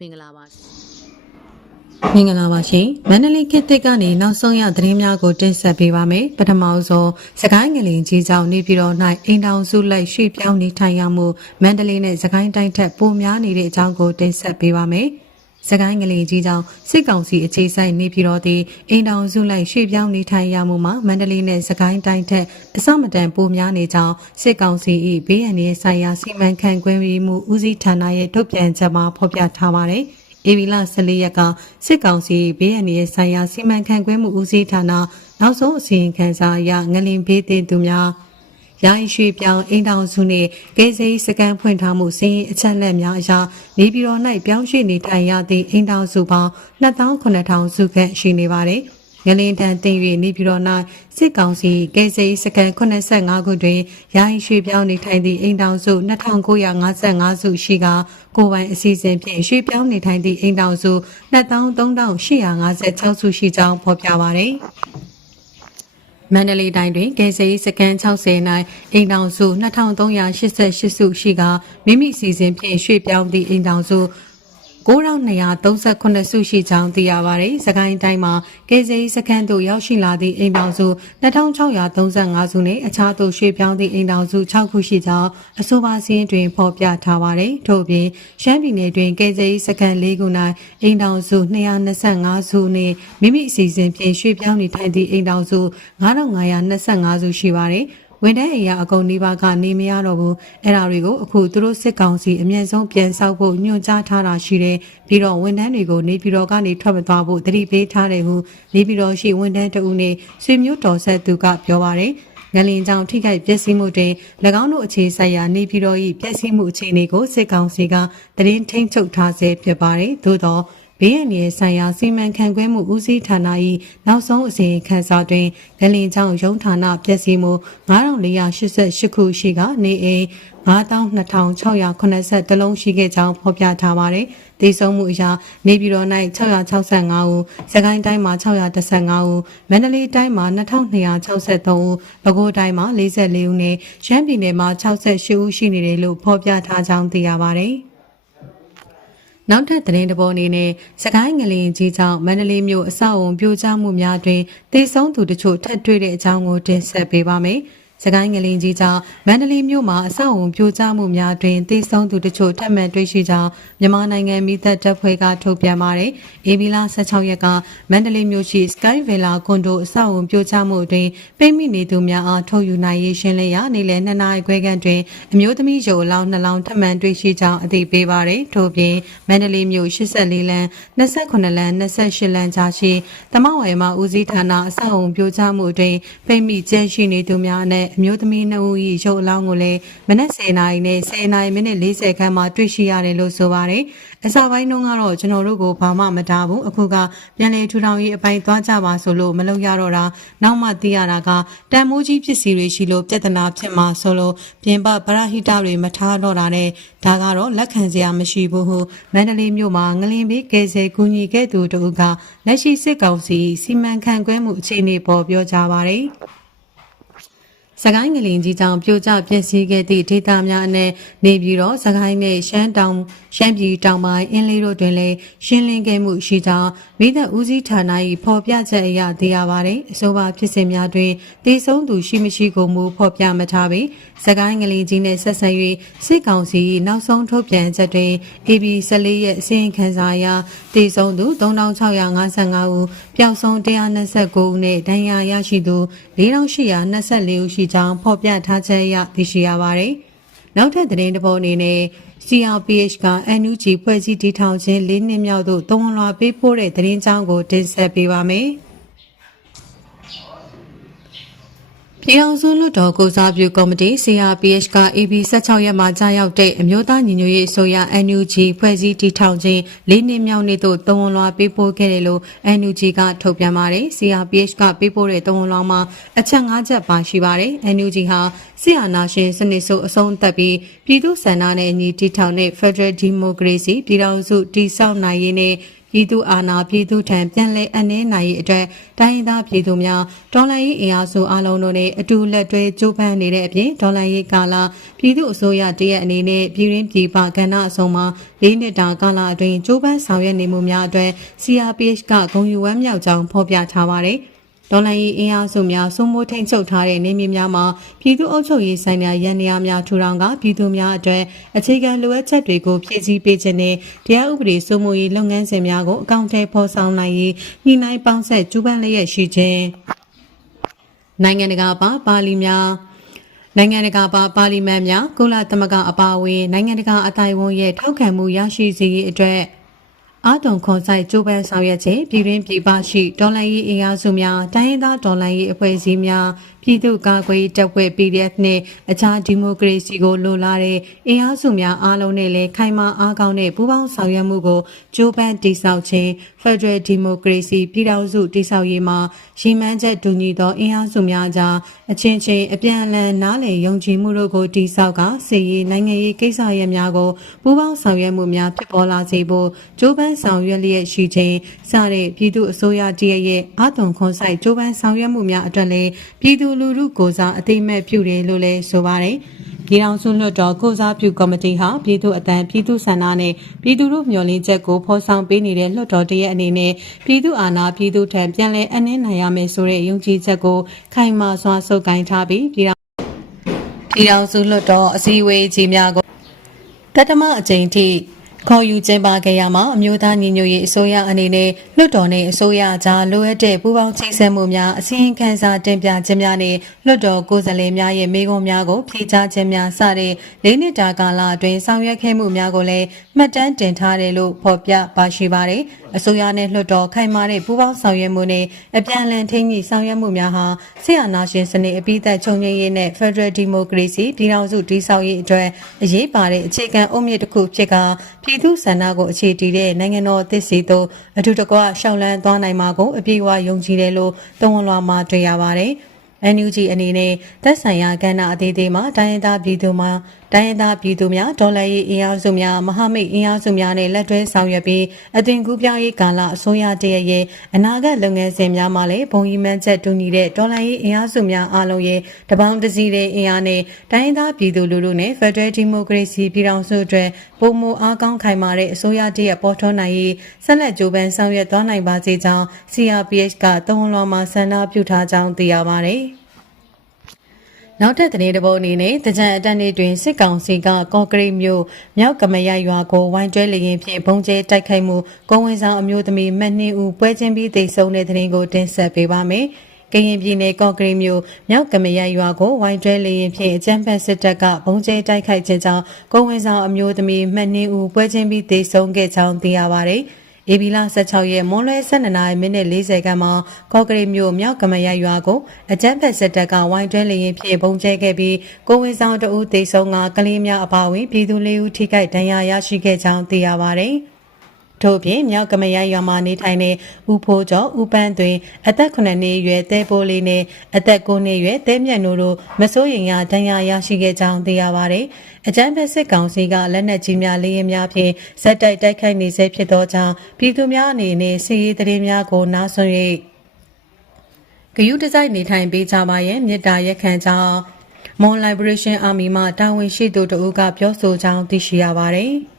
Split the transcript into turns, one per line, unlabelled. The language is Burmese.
မင်္ဂလာပါ
မင်္ဂလာပါရှင်မန္တလေးခေတ်သစ်ကနေနောက်ဆုံးရသတင်းများကိုတင်ဆက်ပေးပါမယ်ပထမဆုံးစကိုင်းငလင်ကြီးကြောင့်နေပြည်တော်၌အိမ်တောင်စုလိုက်ရွှေ့ပြောင်းနေထိုင်ရမှုမန္တလေးနဲ့စကိုင်းတိုင်းထက်ပိုများနေတဲ့အကြောင်းကိုတင်ဆက်ပေးပါမယ် စကိုင်းငလင်ကြီးကြောင့်စစ်ကောင်စီအခြေစိုက်နေပြည်တော်သည်အိမ်တောင်စုလိုက်ရွှေ့ပြောင်းနေထိုင်ရမှုမှာမန္တလေးနဲ့စကိုင်းတိုင်းထက်အစမတန်ပိုများနေကြောင်းစစ်ကောင်စီ၏ဘေးအန္တရာယ်ဆိုင်ရာစီမံခန့်ခွဲမှုဦးစီးဌာနရဲ့ထုတ်ပြန်ချက်မှာဖော်ပြထားပါတယ်။ဧပြီလ14ရက်ကစစ်ကောင်စီဘေးအန္တရာယ်ဆိုင်ရာစီမံခန့်ခွဲမှုဦးစီးဌာနနောက်ဆုံးအစီရင်ခံစာအရငလင်ဘေးတင်သူများ ရိုင်းရွှေပြောင်းအိမ်တောင်စုနှင့်ကဲစိစကန်ဖွင့်ထားမှုစီရင်အချက်လက်များအရနေပြည်တော်၌ပြောင်းရွှေ့နေထိုင်ရသည့်အိမ်တောင်စုပေါင်း2900စုခန့်ရှိနေပါသည်ငလင်တန်တင်၍နေပြည်တော်၌စစ်ကောင်စီကဲစိစကန်85ခုတွင်ရိုင်းရွှေပြောင်းနေထိုင်သည့်အိမ်တောင်စု2955စုရှိကကိုယ်ပိုင်အစီအစဉ်ဖြင့်ရွှေပြောင်းနေထိုင်သည့်အိမ်တောင်စု2356စုရှိကြောင်းဖော်ပြပါသည် မန္တလေးတိုင်းတွင်ကယ်ဆယ်ရေးစခန်း60၌အိမ်တောင်စု2388စုရှိကမိမိစီစဉ်ဖြင့်ရွှေ့ပြောင်းသည့်အိမ်တောင်စု 9238စုရှိကြောင်းသိရပါသည်။စကိုင်းတိုင်းမှာကယ်ဆယ်ရေးစခန်းသို့ရောက်ရှိလာသည့်အိမ်တောင်စု2635စုနှင့်အခြားသို့ရွှေ့ပြောင်းသည့်အိမ်တောင်စု6ခုရှိကြောင်းအဆိုပါစီးရင်တွင်ဖော်ပြထားပါသည်။ထို့ပြင်ရှမ်းပြည်နယ်တွင်ကယ်ဆယ်ရေးစခန်း၄ခု၌အိမ်တောင်စု225စုနှင့်မိမိအစီအစဉ်ဖြင့်ရွှေ့ပြောင်းနေထိုင်သည့်အိမ်တောင်စု9525စုရှိပါသည်။ ဝန်ထမ်းအရာအကုန်နှိပါကနေမရတော့ဘူးအဲ့ဒါတွေကိုအခုသူတို့စစ်ကောင်စီအမြင့်ဆုံးပြန်ဆောက်ဖို့ညွှန်ကြားထားတာရှိတယ်ပြီးတော့ဝန်ထမ်းတွေကိုနေပြည်တော်ကနေထွက်မသွားဖို့တတိပေးထားတယ်ဟုနေပြည်တော်ရှိဝန်ထမ်းတဦးနဲ့ဆွေမျိုးတော်ဆက်သူကပြောပါတယ်ငလင်ကြောင့်ထိခိုက်ပျက်စီးမှုတွင်၎င်းတို့အခြေဆိုင်ရာနေပြည်တော်၏ပျက်စီးမှုအခြေအနေကိုစစ်ကောင်စီကတရင်ထိန်ချုပ်ထားဆဲဖြစ်ပါတယ်သို့သော ဘေးအန္တရာယ်ဆိုင်ရာစီမံခန့်ခွဲမှုဦးစီးဌာန၏နောက်ဆုံးအစီရင်ခံစာတွင်ဂလင်ကြောင့်ရုံးဌာနပျက်စီးမှု9488ခုရှိက နေအိမ်92,680တလုံးရှိခဲ့ကြောင်းဖော်ပြထားပါတယ်။ဒေဆုံးမှုအရနေပြည်တော်၌665ဦး၊စကိုင်းတိုင်းမှာ615ဦး၊မန္တလေးတိုင်းမှာ2263ဦး၊ပဲခူးတိုင်းမှာ44ဦးနဲ့ရှမ်းပြည်နယ်မှာ68ဦးရှိနေတယ်လို့ဖော်ပြထားကြောင်းသိရပါတယ်။ နောက်ထပ်သတင်းတစ်ပုဒ်အနေနဲ့စကိုင်းငလင်ကြီးကြောင့်မန္တလေးမြို့အဆောက်အုံပြိုကျမှုများတွင်သေဆုံးသူတို့ထပ်တွေ့တဲ့အကြောင်းကိုတင်ဆက်ပေးပါမယ်။ စကိုင်းငလင်ကြီးကြောင့်မန္တလေးမြို့မှာအဆောက်အုံပြိုကျမှုများတွင်သေဆုံးသူတို့ထပ်မံတွေ့ရှိကြောင်းမြန်မာနိုင်ငံမိသက်တပ်ဖွဲ့ကထုတ်ပြန်ပါတယ်။အေဘီလာ16ရက်ကမန္တလေးမြို့ရှိ Sky Villa ကွန်ဒိုအဆောက်အုံပြိုကျမှုတွင်ပိတ်မိနေသူများအားထုတ်ယူနိုင်ရေးရှင်းလင်းရာနေ့လယ်2နာရီခွဲခန့်တွင်အမျိုးသမီးရုံအလောင်းနှလောင်းထပ်မံတွေ့ရှိကြောင်းအသိပေးပါတယ်။ထို့ပြင်မန္တလေးမြို့84လမ်း28လမ်း28လမ်းကြားရှိသမဝယ်မှာဦးစီးဌာနအဆောက်အုံပြိုကျမှုတွင်ပိတ်မိကျဲရှိနေသူများနဲ့အမျိုးသမီး2ဦး၏ရုပ်အလောင်းကိုလည်းမနက်10:00နာရီနဲ့10:00နာရီမိနစ်40ခန့်မှာတွေ့ရှိရတယ်လို့ဆိုပါတယ်။အစပိုင်းတုန်းကတော့ကျွန်တော်တို့ကိုဘာမှမတားဘူးအခုကပြန်လေထူထောင်ရေးအပိုင်းသွားကြပါဆိုလို့မလုပ်ရတော့တာနောက်မှသိရတာကတန်မိုးကြီးပစ္စည်းတွေရှိလို့ပြဿနာဖြစ်မှာဆိုလို့ပြင်ပပရဟိတတွေမထားတော့တာနဲ့ဒါကတော့လက်ခံစရာမရှိဘူးဟုမန္တလေးမြို့မှာငလင်ဘေးကယ်ဆယ်ကူညီခဲ့သူတို့ကလက်ရှိစစ်ကောင်စီစီမံခန့်ခွဲမှုအခြေအနေပေါ်ပြောကြပါတယ်။ စကိုင်းငလင်ကြီးကြောင့်ပြိုကျပျက်စီးခဲ့သည့်ဒေသများအနက်နေပြည်တော်စကိုင်းနဲ့ရှမ်းတောင်ရှမ်းပြည်တောင်ပိုင်းအင်းလေးတို့တွင်လည်းရှင်းလင်းခဲ့မှုရှိကြောင်းမိသက်ဦးစီးဌာန၏ဖော်ပြချက်အရသိရပါသည်အဆိုပါဖြစ်စဉ်များတွင်တည်ဆုံးသူရှိမရှိကိုမူဖော်ပြမထားပေစကိုင်းငလင်ကြီးနှင့်ဆက်ဆက်၍စစ်ကောင်စီ၏နောက်ဆုံးထုတ်ပြန်ချက်တွင် AB 14ရက်အစီရင်ခံစာအရတည်ဆုံးသူ3655ဦးပျောက်ဆုံး129ဦးနှင့်ဒဏ်ရာရရှိသူ4824ဦးရှိကြောင်းဖော်ပြထားချက်အရသိရှိရပါသည်။နောက်ထပ်သတင်းတစ်ပုဒ်အနေနဲ့ CRPH က NUG ဖွဲ့စည်းတည်ထောင်ခြင်း၄နှစ်မြောက်သို့တုံးလွှာပေးပို့တဲ့သတင်းကြောင်းကိုတင်ဆက်ပေးပါမယ်။ ပြည်အောင်စုလွှတ်တော်ကိုစားပြုကော်မတီ CRPH က AB 16ရက်မှာကြာရောက်တဲ့အမျိုးသားညီညွတ်ရေးအစိုးရ NUG ဖွဲ့စည်းတည်ထောင်ခြင်း၄နှစ်မြောက်နေ့သို့တုံးလွှာပေးပို့ခဲ့တယ်လို့ NUG ကထုတ်ပြန်ပါတယ်။ CRPH ကပေးပို့တဲ့တုံးလွှာမှာအချက်၅ချက်ပါရှိပါတယ်။ NUG ဟာဆီအာနာရှင်စနစ်ဆိုအဆုံးသတ်ပြီးပြည်သူ့ဆန္ဒနဲ့အညီတည်ထောင်တဲ့ Federal Democracy ပြည်ထောင်စုတည်ဆောက်နိုင်ရေးနဲ့ ပြည်သူအာဏာပြည်သူထံပြန်လည်အနှင်းနိုင်ရေးအတွက်တိုင်းရင်းသားပြည်သူများဒေါ်လာရေးအင်အားစုအလုံးတို့နဲ့အတူလက်တွဲကြိုးပမ်းနေတဲ့အပြင်ဒေါ်လာရေးကာလပြည်သူအစိုးရတရက်အနေနဲ့ပြည်ရင်းပြည်ပကဏ္ဍအစုံမှာ၄နှစ်တာကာလအတွင်းကြိုးပမ်းဆောင်ရွက်နေမှုများအတွက် CRPH ကဂုဏ်ယူဝမ်းမြောက်ကြောင်းဖော်ပြထားပါတယ်။ ဒေါ်လာရေးအင်အားစုများစိုးမိုးထိန်ချုပ်ထားတဲ့နေမြေများမှာပြည်သူ့အုပ်ချုပ်ရေးဆိုင်ရာရန်နေရာများထူထောင်ကပြည်သူများအတွက်အခြေခံလိုအပ်ချက်တွေကိုဖြည့်ဆည်းပေးခြင်းနဲ့တရားဥပဒေစိုးမိုးရေးလုပ်ငန်းစဉ်များကိုအကောင့်ထဲဖော်ဆောင်နိုင်ရေးညှိနှိုင်းပေါင်းဆက်ကျူးပန်းလျက်ရှိခြင်းနိုင်ငံတကာပါပါလီများနိုင်ငံတကာပါပါလီမန်များကုလသမဂ္ဂအပါအဝင်နိုင်ငံတကာအတိုင်းအဝန်ရဲ့ထောက်ခံမှုရရှိစေရေးအတွက် အာတုံခွန်ဆိုင်ကျိုးပန်းဆောင်ရွက်ခြင်းပြည်တွင်းပြည်ပရှိဒေါ်လာရေးအင်အားစုများတိုင်းရင်းသားဒေါ်လာရေးအဖွဲ့အစည်းများပြည်သူ့ကာကွယ်ရေးတပ်ဖွဲ့ PDF နှင့်အခြားဒီမိုကရေစီကိုလိုလားတဲ့အင်အားစုများအားလုံးနဲ့လည်းခိုင်မာအားကောင်းတဲ့ပူးပေါင်းဆောင်ရွက်မှုကိုကြိုးပမ်းတည်ဆောက်ခြင်း Federal Democracy ပြည်ထောင်စုတည်ဆောက်ရေးမှာရည်မှန်းချက်တူညီသောအင်အားစုများကြားအချင်းချင်းအပြန်အလှန်နားလည်ယုံကြည်မှုတို့ကိုတည်ဆောက်ကစီရေးနိုင်ငံရေးကိစ္စရပ်များကိုပူးပေါင်းဆောင်ရွက်မှုများဖြစ်ပေါ်လာစေဖို့ကြိုးပမ်းဆောင်ရွက်လျက်ရှိခြင်းစတဲ့ပြည်သူအစိုးရတည်းရဲ့အာသွန်ခွန်ဆိုင်ကြိုးပမ်းဆောင်ရွက်မှုများအတွက်လည်းပြည်သူလူထုကိုစားအသိမဲ့ပြုတယ်လို့လည်းဆိုပါတယ်။ပြည်ထောင်စုလွှတ်တော်ကိုစားပြုကော်မတီဟာပြည်သူအတန်းပြည်သူဆန္ဒနဲ့ပြည်သူတို့မျှော်လင့်ချက်ကိုဖော်ဆောင်ပေးနေတဲ့လွှတ်တော်တရက်အနေနဲ့ပြည်သူအာဏာပြည်သူထံပြန်လည်အနှင်းနိုင်ရမယ်ဆိုတဲ့ယုံကြည်ချက်ကိုခိုင်မာစွာစုပ်ကိုင်ထားပြီးပြည်ထောင်ပြည်ထောင်စုလွှတ်တော်အစည်းအဝေးကြီးများကိုတတမအကြိမ်ထိ ခေါ်ယူကျင်းပခဲ့ရမှာအမျိုးသားညီညွတ်ရေးအစိုးရအနေနဲ့လွှတ်တော်နဲ့အစိုးရကြားလိုအပ်တဲ့ပူးပေါင်းချိတ်ဆက်မှုများအစည်းအဝေးစာတင်ပြခြင်းများနဲ့လွှတ်တော်ကိုယ်စားလှယ်များရဲ့မေးခွန်းများကိုဖြေကြားခြင်းများစတဲ့၄နှစ်တာကာလအတွင်းဆောင်ရွက်ခဲ့မှုများကိုလည်းမှတ်တမ်းတင်ထားတယ်လို့ဖော်ပြပါရှိပါတယ်။အစိုးရနဲ့လွှတ်တော်ခိုင်မာတဲ့ပူးပေါင်းဆောင်ရွက်မှုနဲ့အပြန်အလှန်ထိန်းညှိဆောင်ရွက်မှုများဟာဆရာနာရှင်စနစ်အပိသက်ချုပ်ငြိမ်းရေးနဲ့ Federal Democracy ပြည်ထောင်စုတည်ဆောက်ရေးအတွက်အရေးပါတဲ့အခြေခံအုတ်မြစ်တစ်ခုဖြစ်ကပြည်သူ့ဆန္ဒကိုအခြေတည်တဲ့နိုင်ငံတော်သစ်စီသို့အထူးတကွရှောက်လန်းသွားနိုင်မှာကိုအပြည့်အဝယုံကြည်တယ်လို့သုံးဝန်လွှာမှာတွေ့ရပါတယ်။ NUG အနေနဲ့သက်ဆိုင်ရာကဏ္ဍအသေးသေးမှာတိုင်းရင်းသားပြည်သူမှတိုင်းရင်းသားပြည်သူများဒေါ်လာရေးအင်အားစုများမဟာမိတ်အင်အားစုများနဲ့လက်တွဲဆောင်ရွက်ပြီးအသွင်ကူးပြောင်းရေးကာလအစိုးရတရရဲ့အနာဂတ်လုပ်ငန်းစဉ်များမှာလည်းဘုံရီမှန်းချက်တူညီတဲ့ဒေါ်လာရေးအင်အားစုများအားလုံးရဲ့တပေါင်းတစည်းတဲ့အင်အားနဲ့တိုင်းရင်းသားပြည်သူလူထုနဲ့ Federal Democracy ပြည်ထောင်စုအတွက်ပုံမအားကောင်းခိုင်မာတဲ့အစိုးရတရပေါ်ထွန်းနိုင်ရေးဆက်လက်ကြိုးပမ်းဆောင်ရွက်သွားနိုင်ပါစေကြောင်း CRPH ကသုံးလွှာမှာဆန္ဒပြုထားကြောင်းသိရပါတယ်။ နောက်ထပ်သတင်းတစ်ပုဒ်အနေနဲ့တကြံအတန်းလေးတွင်စစ်ကောင်စီကကော့ကရိတ်မြို့မြောက်ကမရရွာကိုဝိုင်းတွဲလျင်ဖြင့်ဘုံကျဲတိုက်ခိုက်မှုကုန်းဝင်ဆောင်အမျိုးသမီးမနှင်းဦးပွဲချင်းပြီးတိတ်ဆုံးတဲ့သတင်းကိုတင်ဆက်ပေးပါမယ်။ကရင်ပြည်နယ်ကော့ကရိတ်မြို့မြောက်ကမရရွာကိုဝိုင်းတွဲလျင်ဖြင့်အကြမ်းဖက်စစ်တပ်ကဘုံကျဲတိုက်ခိုက်ခြင်းကြောင့်ကုန်းဝင်ဆောင်အမျိုးသမီးမနှင်းဦးပွဲချင်းပြီးတိတ်ဆုံးခဲ့ကြောင်းသိရပါဗျ။ ဧပြီလ16ရက်မွန်းလွဲ12နာရီမိနစ်40ခန်းမှာကော့ကရိတ်မြို့မြောက်ကမရရွာကိုအကြမ်းဖက်စစ်တပ်ကဝိုင်းတွဲလျင်ဖြင့်ပုံကျဲခဲ့ပြီးကိုဝင်ဆောင်တအူးသေဆုံးကကလေးများအပါအဝင်ပြည်သူလေးဦးထိခိုက်ဒဏ်ရာရရှိခဲ့ကြောင်းသိရပါဗျ။ ထို့ပြင်မြောက်ကမရရွာမှာနေထိုင်တဲ့ဦးဖိုးကျော်ဦးပန်းသွင်အသက်9နှစ်အရွယ်တဲပိုးလေးနဲ့အသက်9နှစ်အရွယ်တဲမြတ်နိုးတို့မစိုးရင်ရဒဏ်ရာရရှိခဲ့ကြောင်းသိရပါတယ်။အကြမ်းဖက်စစ်ကောင်စီကလက်နက်ကြီးများလေးရင်များဖြင့်ဇက်တိုက်တိုက်ခိုက်နေဆဲဖြစ်သောကြောင့်ပြည်သူများအနေနဲ့စီရေးတရေများကိုနားဆွ၍ဂယုတစိုက်နေထိုင်ပေးကြပါရဲ့မြစ်တာရက်ခံကြောင်း Mon Liberation Army မှတာဝန်ရှိသူတို့ကပြောဆိုကြောင်းသိရှိရပါတယ်။